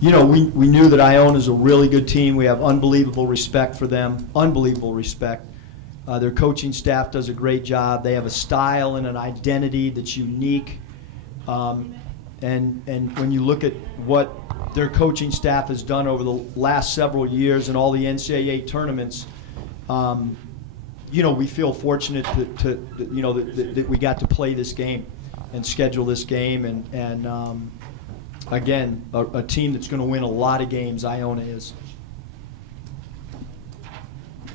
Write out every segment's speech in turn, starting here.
You know, we knew that Iona's a really good team. We have unbelievable respect for them, unbelievable respect. Their coaching staff does a great job. They have a style and an identity that's unique. And when you look at what their coaching staff has done over the last several years in all the NCAA tournaments, you know, we feel fortunate that we got to play this game and schedule this game. And again, a team that's going to win a lot of games, Iona is.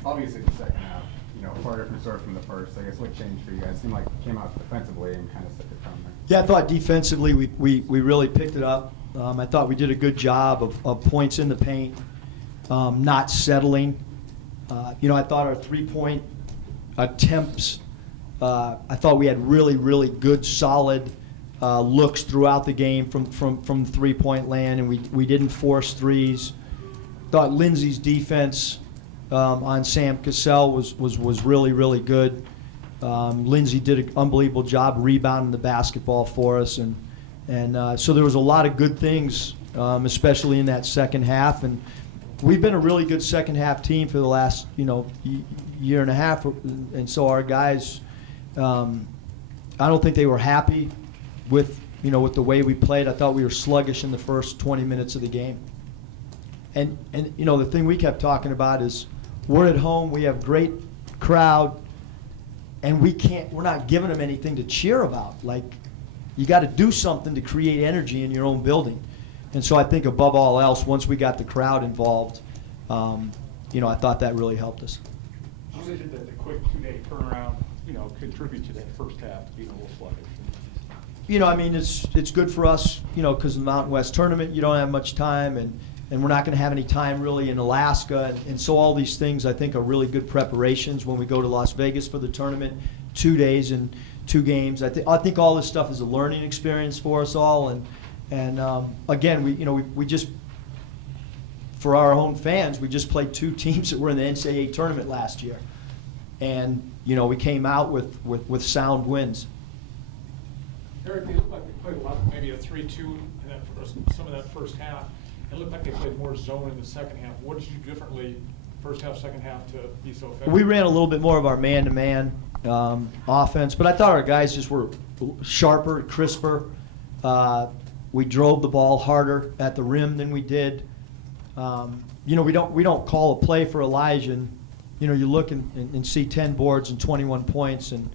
Obviously, the second half, you know, far different story from the first. I guess what changed for you guys? It seemed like it came out defensively and kind of set the tone there. Yeah, I thought defensively we really picked it up. I thought we did a good job of points in the paint, not settling. You know, I thought our three-point attempts, I thought we had really, really good, solid looks throughout the game from three-point land, and we didn't force threes. Thought Lindsey's defense on Sam Cassell was really, really good. Lindsey did an unbelievable job rebounding the basketball for us, and so there was a lot of good things, especially in that second half. And we've been a really good second half team for the last, you know, year and a half, and so our guys, I don't think they were happy with the way we played. I thought we were sluggish in the first 20 minutes of the game. And you know, the thing we kept talking about is we're at home, we have great crowd, and we're not giving them anything to cheer about. Like, you got to do something to create energy in your own building. And so I think above all else, once we got the crowd involved, you know, I thought that really helped us. How did the quick 2-day turnaround, you know, contribute to that first half being a little sluggish? You know, I mean, it's good for us, you know, because of the Mountain West tournament, you don't have much time, and we're not going to have any time really in Alaska. And so all these things, I think, are really good preparations when we go to Las Vegas for the tournament, 2 days and 2 games. I think all this stuff is a learning experience for us all. And again, we just, for our own fans, we just played 2 teams that were in the NCAA tournament last year. And, you know, we came out with sound wins. Eric, they looked like they played a lot, maybe a 3-2 in some of that first half. It looked like they played more zone in the second half. What did you do differently first half, second half to be so effective? We ran a little bit more of our man-to-man offense, but I thought our guys just were sharper, crisper. We drove the ball harder at the rim than we did. You know, we don't call a play for Elijah, and you know, you look and see 10 boards and 21 points, and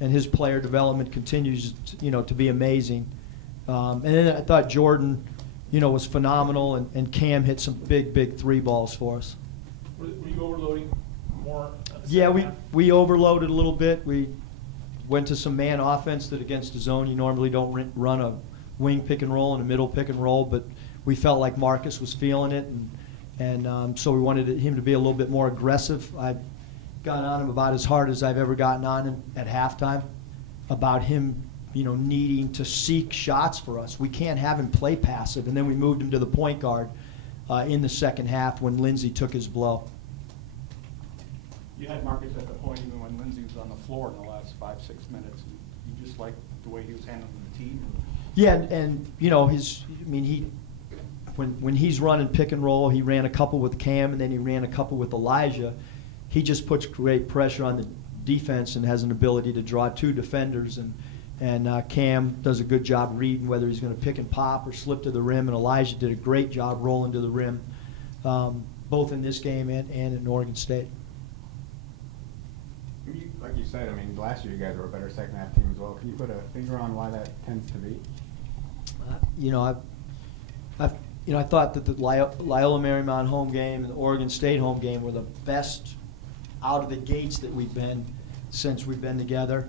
his player development continues, you know, to be amazing. And then I thought Jordan, you know, was phenomenal, and Cam hit some big 3 balls for us. Were you overloading more? Yeah, we overloaded a little bit. We went to some man offense that against the zone you normally don't run a wing pick and roll and a middle pick and roll, but we felt like Marcus was feeling it, and so we wanted him to be a little bit more aggressive. I got on him about as hard as I've ever gotten on him at halftime, about him, you know, needing to seek shots for us. We can't have him play passive. And then we moved him to the point guard in the second half when Lindsey took his blow. You had Marcus at the point even when Lindsey was on the floor in the last 5-6 minutes. And you just liked the way he was handling the team? Yeah, and you know, when he's running pick and roll, he ran a couple with Cam, and then he ran a couple with Elijah. He just puts great pressure on the defense and has an ability to draw 2 defenders. And Cam does a good job reading whether he's going to pick and pop or slip to the rim, and Elijah did a great job rolling to the rim, both in this game and in Oregon State. Like you said, I mean, last year you guys were a better second half team as well. Can you put a finger on why that tends to be? You know, I thought that the Loyola Marymount home game and the Oregon State home game were the best out of the gates that we've been since we've been together.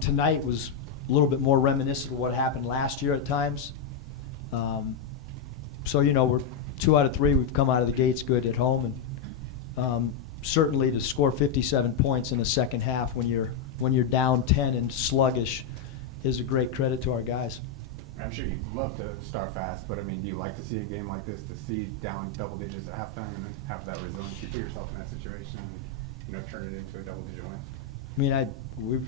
Tonight was a little bit more reminiscent of what happened last year at times. So, you know, we're 2 out of 3. We've come out of the gates good at home, and certainly to score 57 points in the second half when you're down 10 and sluggish is a great credit to our guys. I'm sure you'd love to start fast, but I mean, do you like to see a game like this, to see down double digits at halftime and then have that resilience? You put yourself in that situation and, you know, turn it into a double-digit win? I mean,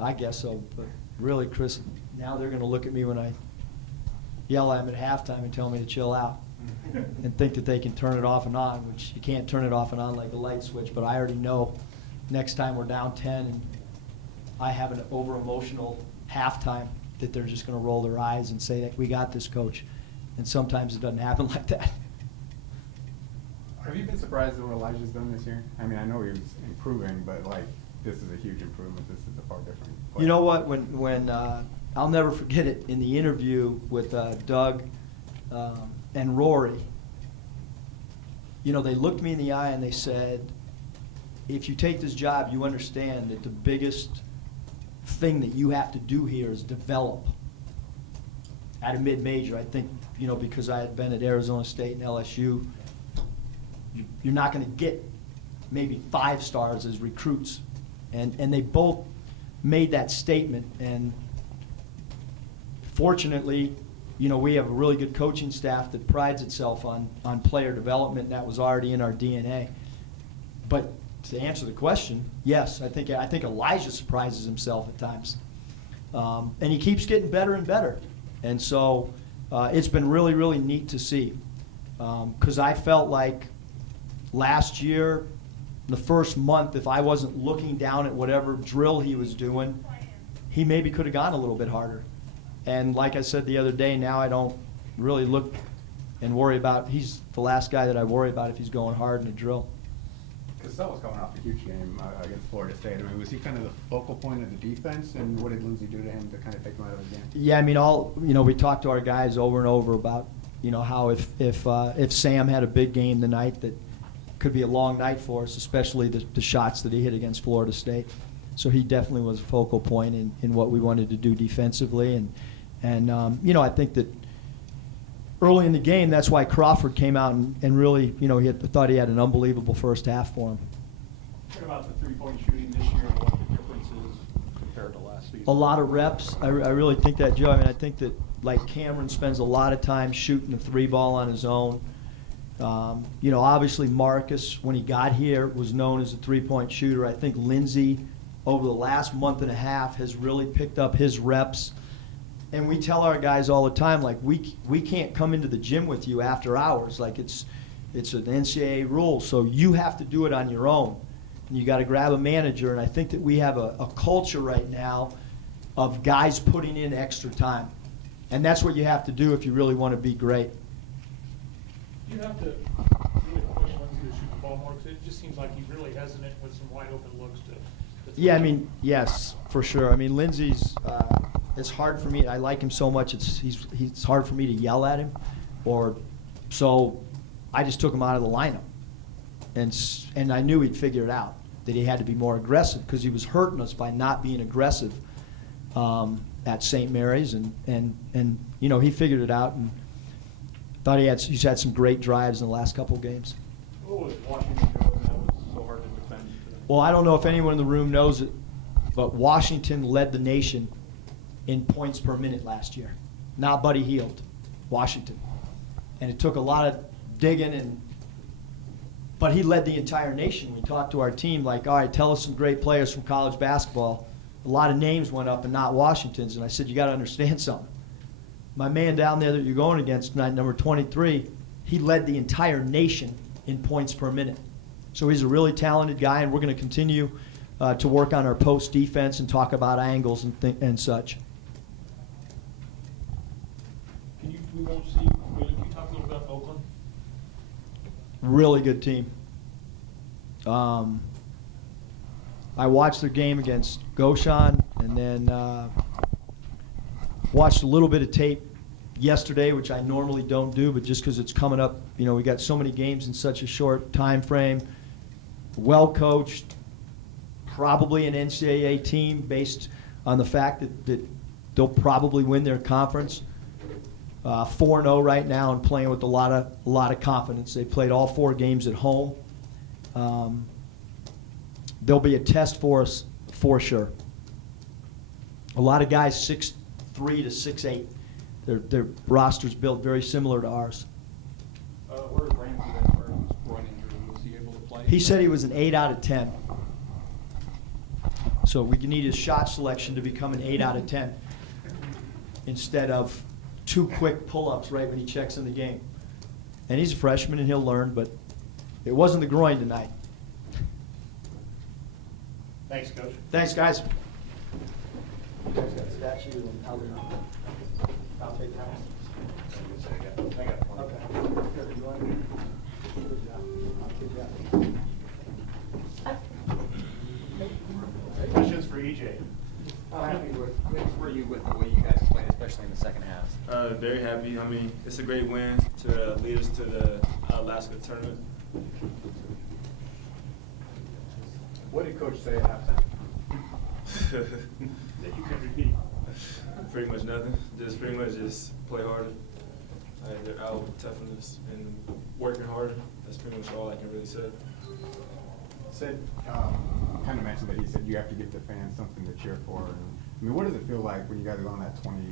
I guess so, but really, Chris, now they're going to look at me when I yell at them at halftime and tell me to chill out and think that they can turn it off and on, which you can't turn it off and on like a light switch. But I already know next time we're down 10 and I have an over-emotional halftime that they're just going to roll their eyes and say that we got this, coach. And sometimes it doesn't happen like that. Have you been surprised at what Elijah's done this year? I mean, I know he was improving, but like, this is a huge improvement. This is a far different player. You know what? When I'll never forget it, in the interview with Doug and Rory, you know, they looked me in the eye and they said, if you take this job, you understand that the biggest thing that you have to do here is develop at a mid-major. I think, you know, because I had been at Arizona State and LSU, you're not going to get maybe 5 stars as recruits. And they both made that statement. And fortunately, you know, we have a really good coaching staff that prides itself on player development. That was already in our DNA. But to answer the question, yes, I think Elijah surprises himself at times. And he keeps getting better and better. And so it's been really, really neat to see. Because I felt like last year, the first month, if I wasn't looking down at whatever drill he was doing, he maybe could have gone a little bit harder. And like I said the other day, now I don't really look and worry about, he's the last guy that I worry about if he's going hard in a drill. Cassell was coming off a huge game against Florida State. I mean, was he kind of the focal point of the defense, and what did Lindsey do to him to kind of take him out of the game? Yeah, I mean, we talked to our guys over and over about, you know, how if Sam had a big game tonight, that could be a long night for us, especially the shots that he hit against Florida State. So he definitely was a focal point in what we wanted to do defensively. And you know, I think that early in the game, that's why Crawford came out and really, you know, thought he had an unbelievable first half for him. What about the three-point shooting this year and what the difference is compared to last season? A lot of reps. I really think that, Joe. I mean, I think that, like, Cameron spends a lot of time shooting the 3-ball on his own. You know, obviously Marcus, when he got here, was known as a 3-point shooter. I think Lindsey, over the last month and a half, has really picked up his reps. And we tell our guys all the time, like, we can't come into the gym with you after hours. Like, it's an NCAA rule, so you have to do it on your own. And you got to grab a manager. And I think that we have a culture right now of guys putting in extra time. And that's what you have to do if you really want to be great. Do you have to really push Lindsey to shoot the ball more? Because it just seems like he's really hesitant with some wide open looks to Yeah, I mean, yes, for sure. I mean, Lindsey's, it's hard for me. I like him so much. It's hard for me to yell at him, so I just took him out of the lineup, and I knew he'd figure it out, that he had to be more aggressive, because he was hurting us by not being aggressive at St. Mary's, and you know, he figured it out, and thought he's had some great drives in the last couple of games. What was Washington doing that was so hard to defend for them? Well, I don't know if anyone in the room knows it, but Washington led the nation in points per minute last year. Not Buddy Hield, Washington. And it took a lot of digging, but he led the entire nation. We talked to our team like, all right, tell us some great players from college basketball. A lot of names went up and not Washington's, and I said, you got to understand something. My man down there that you're going against tonight, number 23, he led the entire nation in points per minute. So he's a really talented guy, and we're going to continue to work on our post defense and talk about angles and such. We won't see. Can you talk a little about Oakland? Really good team. I watched their game against Goshen, and then watched a little bit of tape yesterday, which I normally don't do, but just because it's coming up, you know, we got so many games in such a short time frame. Well coached, probably an NCAA team based on the fact that they'll probably win their conference. 4-0 right now and playing with a lot of confidence. They played all 4 games at home. There'll be a test for us for sure. A lot of guys 6'3" to 6'8". Their roster's built very similar to ours. Where's Ramsey as far as groin injury? Was he able to play? He said he was an 8 out of 10. So we need his shot selection to become an 8 out of 10 instead of 2 quick pull-ups right when he checks in the game. And he's a freshman and he'll learn, but it wasn't the groin tonight. Thanks, Coach. Thanks, guys. You guys got a statue and I'll take that. I got one. Okay. Good, you want it? Good job. I'll take that. Questions for EJ? How happy were you with the way you guys played, especially in the second half? Very happy. I mean, it's a great win to lead us to the Alaska tournament. What did Coach say at halftime? That you can repeat. Pretty much nothing. Just pretty much just play harder. They're out with toughness and working harder. That's pretty much all I can really say. Said, kind of mentioned that he said you have to give the fans something to cheer for. And, I mean, what does it feel like when you guys go on that 21-4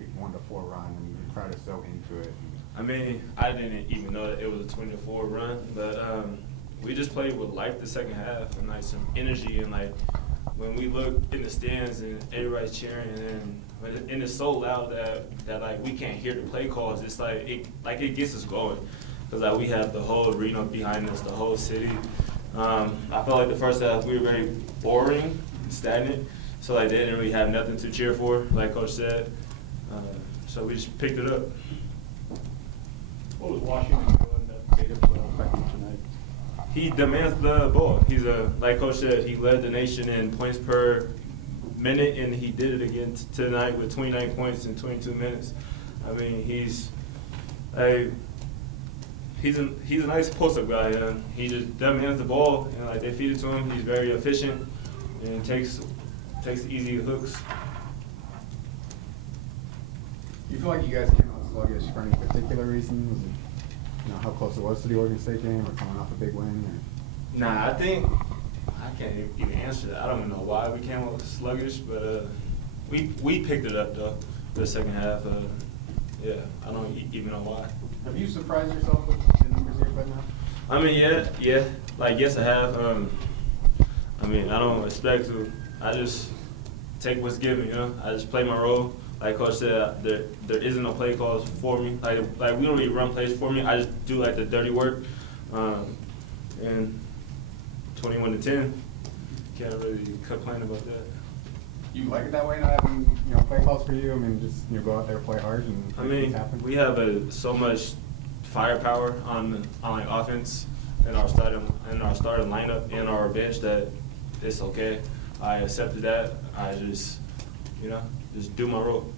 run and the crowd is so into it? I mean, I didn't even know that it was a 20-4 run, but we just played with life the second half and like some energy, and like when we look in the stands and everybody's cheering and it's so loud that like we can't hear the play calls. It's like it gets us going because like we have the whole arena behind us, the whole city. I felt like the first half we were very boring, stagnant, so like they didn't really have nothing to cheer for, like Coach said. So we just picked it up. What was Washington doing that made him so effective tonight? He demands the ball. He's like Coach said, he led the nation in points per minute, and he did it again tonight with 29 points in 22 minutes. I mean, he's a nice post-up guy. He just demands the ball, and like they feed it to him. He's very efficient and takes easy hooks. Do you feel like you guys came out sluggish for any particular reason? Was it, how close it was to the Oregon State game, or coming off a big win? Or? Nah, I think I can't even answer that. I don't even know why we came out sluggish, but we picked it up though for the second half. Yeah, I don't even know why. Have you surprised yourself with the numbers you're putting up? I mean, yeah. Like, yes, I have. I mean, I don't expect to. I just take what's given, I just play my role. Like Coach said, there isn't no play calls for me. Like we don't really run plays for me. I just do like the dirty work. And 21-10, can't really complain about that. You like it that way, not having play calls for you? I mean, just go out there, play hard, and I make mean, things happen? we have so much firepower on like offense in our starting lineup and our bench that it's okay. I accepted that. I just do my role.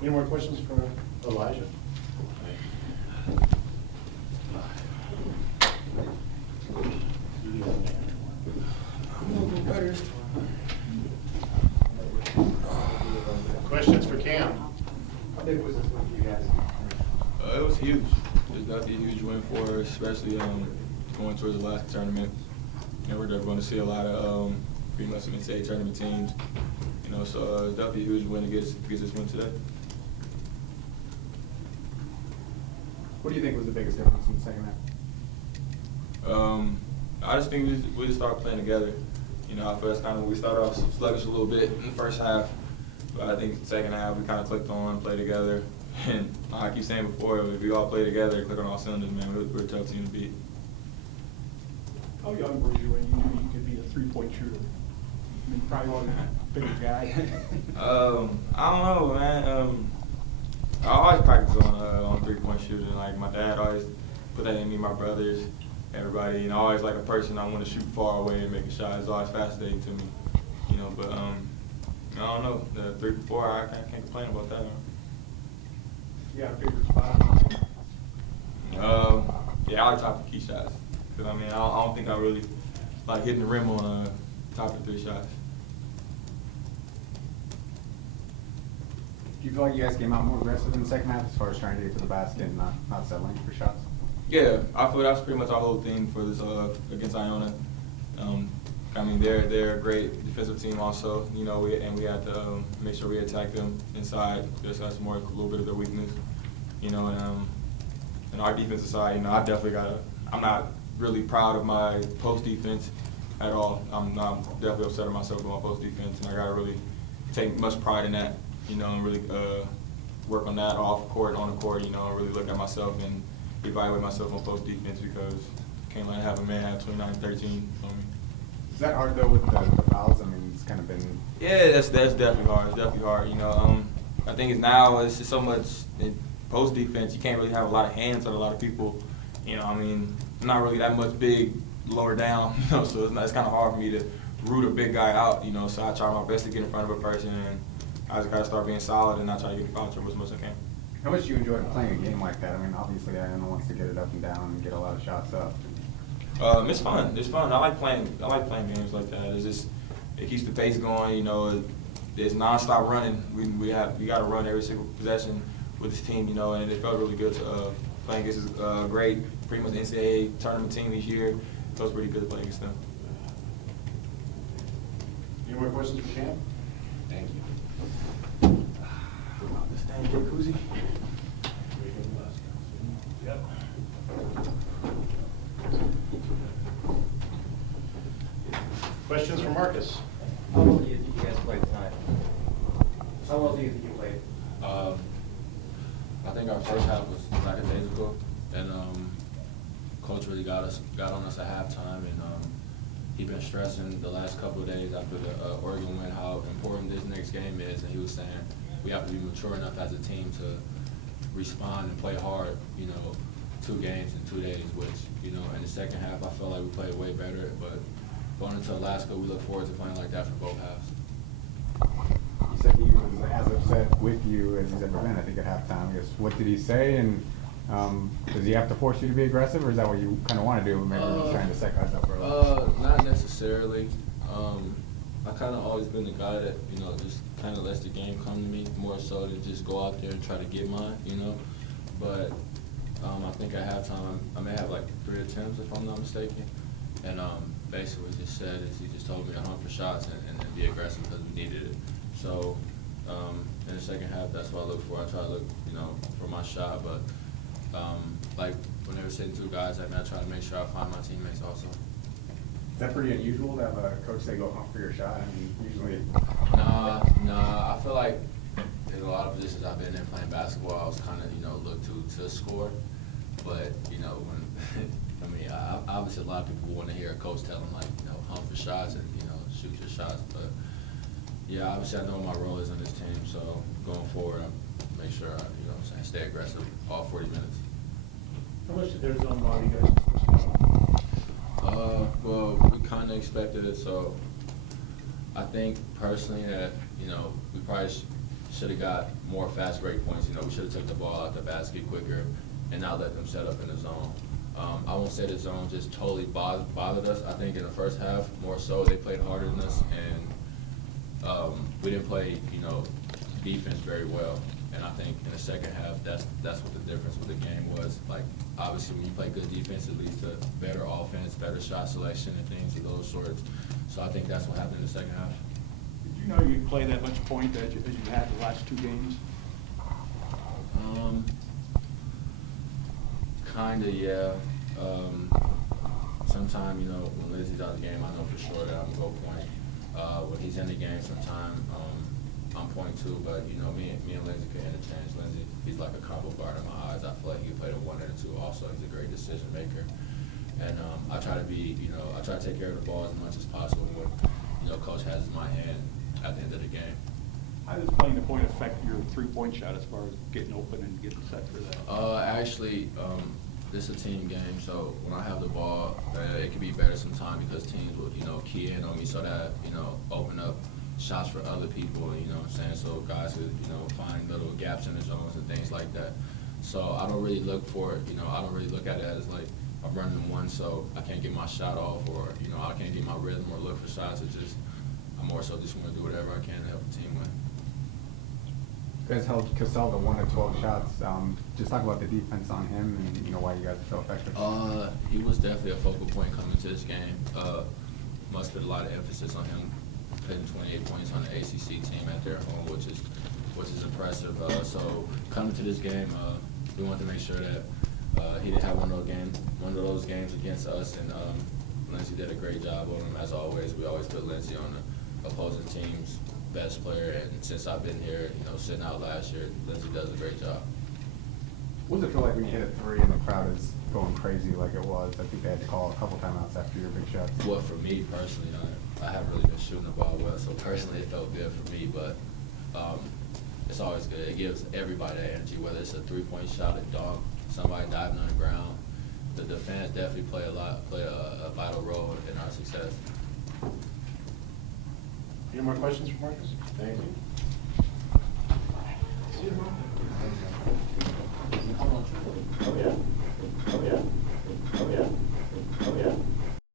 Any more questions for Elijah? Questions for Cam? How big was this win for you guys? It was huge. It was definitely a huge win for us, especially going towards the last tournament. We're going to see a lot of pretty much NCAA tournament teams. So it's definitely a huge win to get this win today. What do you think was the biggest difference in the second half? I just think we just started playing together. I feel that's kind of we started off sluggish a little bit in the first half, but I think the second half we kind of clicked on, played together, and like I keep saying before, if we all play together, click on all cylinders, man, we're a tough team to beat. How young were you when you knew you could be a three-point shooter? I mean, probably wasn't a bigger guy. I don't know, man. I always practice on three-point shooting. Like my dad always put that in me, my brothers, everybody. Always like a person I want to shoot far away and make a shot. It's always fascinating to me, But I don't know. The 3 for 4, I can't complain about that. You got a favorite spot? Yeah, I like top of key shots. Cause I don't think I really like hitting the rim on top of 3 shots. Do you feel like you guys came out more aggressive in the second half as far as trying to get to the basket and not settling for shots? Yeah, I feel that's pretty much our whole theme for this against Iona. They're a great defensive team also, we have to make sure we attack them inside. Just that's a little bit of their weakness, and our defensive side, I'm not really proud of my post defense at all. I'm definitely upset at myself with my post defense, and I gotta really take much pride in that, you know, and really work on that off court, on the court, you know, and really look at myself and evaluate myself on post defense because can't let have a man have 29, 13 on me. Is that hard though with the fouls? I mean, it's kind of been. Yeah, that's definitely hard. It's definitely hard. You know, I think it's just so much in post defense. You can't really have a lot of hands on a lot of people. You know, I mean, I'm not really that much big lower down. You know, so it's kind of hard for me to root a big guy out. You know, so I try my best to get in front of a person, and I just gotta start being solid and not try to get in foul trouble as much as I can. How much do you enjoy playing a game like that? I mean, obviously, Iona wants to get it up and down and get a lot of shots up. It's fun. It's fun. I like playing games like that. It's just it keeps the pace going. You know, it's nonstop running. We got to run every single possession with this team. You know, and it felt really good to playing against this great, pretty much NCAA tournament team this year. It feels pretty good playing against them. Any more questions for Cam? Thank you. This thing, jacuzzi. Yep. Questions for Marcus? How well do you think you guys played tonight? How well do you think you played? I think our first half was lackadaisical, and Coach really got on us at halftime, and he been stressing the last couple of days after the Oregon win how important this next game is, and he was saying we have to be mature enough as a team to respond and play hard, you know, 2 games in 2 days, which, you know, in the second half I felt like we played way better, but going into Alaska, we look forward to playing like that for both halves. You said he was as upset with you as he's ever been, I think, at halftime. I guess, what did he say, and does he have to force you to be aggressive, or is that what you kind of want to do, maybe just trying to set guys up for a little? Not necessarily. I kind of always been the guy that, you know, just kind of lets the game come to me more so than just go out there and try to get mine, you know. But I think at halftime I may have like 3 attempts if I'm not mistaken, and basically what he just said is he just told me to hunt for shots and be aggressive because we needed it. So in the second half, that's what I look for. I try to look, you know, for my shot, but like when they were sitting 2 guys at me, I try to make sure I find my teammates also. Is that pretty unusual to have a coach say go hunt for your shot? I mean, usually. Nah. I feel like in a lot of positions I've been in playing basketball, I was kind of, you know, looked to score. But, you know, when, I mean, obviously a lot of people want to hear a coach tell them, like, you know, hunt for shots and, you know, shoot your shots. But, yeah, obviously I know what my role is on this team. So going forward, I make sure I, you know what I'm saying, stay aggressive all 40 minutes. How much did their zone bother you guys in the first half? Well, we kind of expected it, so I think personally that, you know, we probably should have got more fast break points. You know, we should have took the ball out the basket quicker and not let them set up in the zone. I won't say the zone just totally bothered us. I think in the first half, more so, they played harder than us, and we didn't play, you know, defense very well. And I think in the second half, that's what the difference with the game was. Like, obviously, when you play good defense, it leads to better offense, better shot selection, and things of those sorts. So I think that's what happened in the second half. Did you know you'd play that much point as you had the last 2 games? Kinda, yeah. Sometime, you know, when Lindsey's out of the game, I know for sure that I'm gonna go point. When he's in the game, sometime I'm point too. But you know, me and Lindsey could interchange. Lindsey, he's like a combo guard in my eyes. I feel like he can play the 1 and the 2. Also, he's a great decision maker. And I try to be, you know, I try to take care of the ball as much as possible when, you know, coach has my hand at the end of the game. How does playing the point affect your 3-point shot as far as getting open and getting set for that? Actually, this is a team game, so when I have the ball, it can be better sometimes because teams will, you know, key in on me so that, you know, open up shots for other people, you know what I'm saying? So guys could, you know, find little gaps in the zones and things like that. So I don't really look for it, you know, I don't really look at it as like I'm running 1 so I can't get my shot off, or, you know, I can't get my rhythm or look for shots. It's just, I more so just want to do whatever I can to help the team win. You guys held Cassell to 1 of 12 shots. Just talk about the defense on him and, you know, why you guys are so effective. He was definitely a focal point coming to this game. Must put a lot of emphasis on him putting 28 points on the ACC team at their home, which is impressive. So coming to this game, we wanted to make sure that he didn't have one of those games against us, and Lindsey did a great job on him as always. We always put Lindsey on the opposing team's best player, and since I've been here, you know, sitting out last year, Lindsey does a great job. What does it feel like when you hit a three and the crowd is going crazy like it was? I think they had to call a couple timeouts after your big shots. Well, for me personally, I haven't really been shooting the ball well, so personally it felt good for me, but it's always good. It gives everybody that energy, whether it's a three-point shot, a dunk, somebody diving on the ground. The fans definitely play a vital role in our success. Any more questions for Marcus? Thank you. See you tomorrow.